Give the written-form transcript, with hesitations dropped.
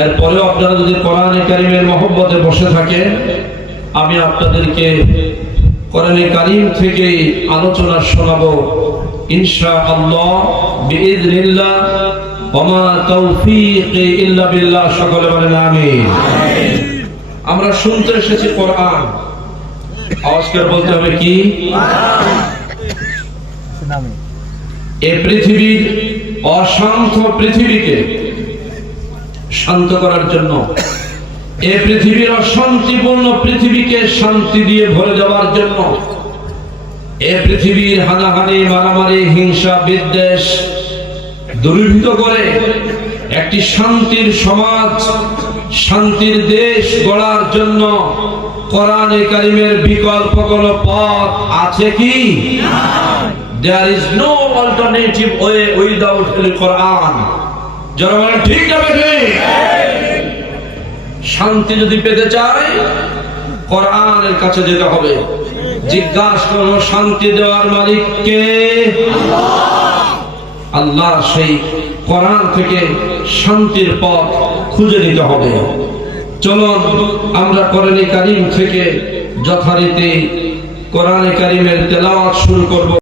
এরপরেও আপনারা যদি কোরআনে কারীমের মহব্বতে বসে থাকেন, আমি আপনাদেরকে কোরআনে কারীম থেকে আলোচনা শোনাবো ইনশাআল্লাহ বিইذنিল্লাহ। ওমা তাওফীকি ইল্লা বিল্লাহ। সকলে বলেন আমিন। আমরা শুনতে এসেছি কোরআন, আওয়াজ করে বলতে হবে কি? এই পৃথিবীর অশান্ত পৃথিবীকে শান্ত করার জন্য, এই পৃথিবীর অশান্তিপূর্ণ পৃথিবীকে শান্তি দিয়ে ভরে যাওয়ার জন্য, এই পৃথিবীর হানাহানি, মারামারি, হিংসা, বিদ্বেষ দূরীভূত করে একটি শান্তির সমাজ, শান্তির দেশ গড়ার জন্য কোরআনে কারীমের বিকল্প কোনো পথ আছে কি? There is no alternative way without the Quran. যারা বলেন ঠিক যাবে ঠিক। শান্তি যদি পেতে চাই কোরআনের কাছে যেতে হবে। জিজ্ঞাসা করো শান্তি দেওয়ার মালিক কে? আল্লাহ। সেই কোরআন থেকে শান্তির পথ খুঁজে নিতে হবে। চলুন আমরা কোরআনে কারীম থেকে যথারীতি কোরআনে কারীমের তেলাওয়াত শুরু করব।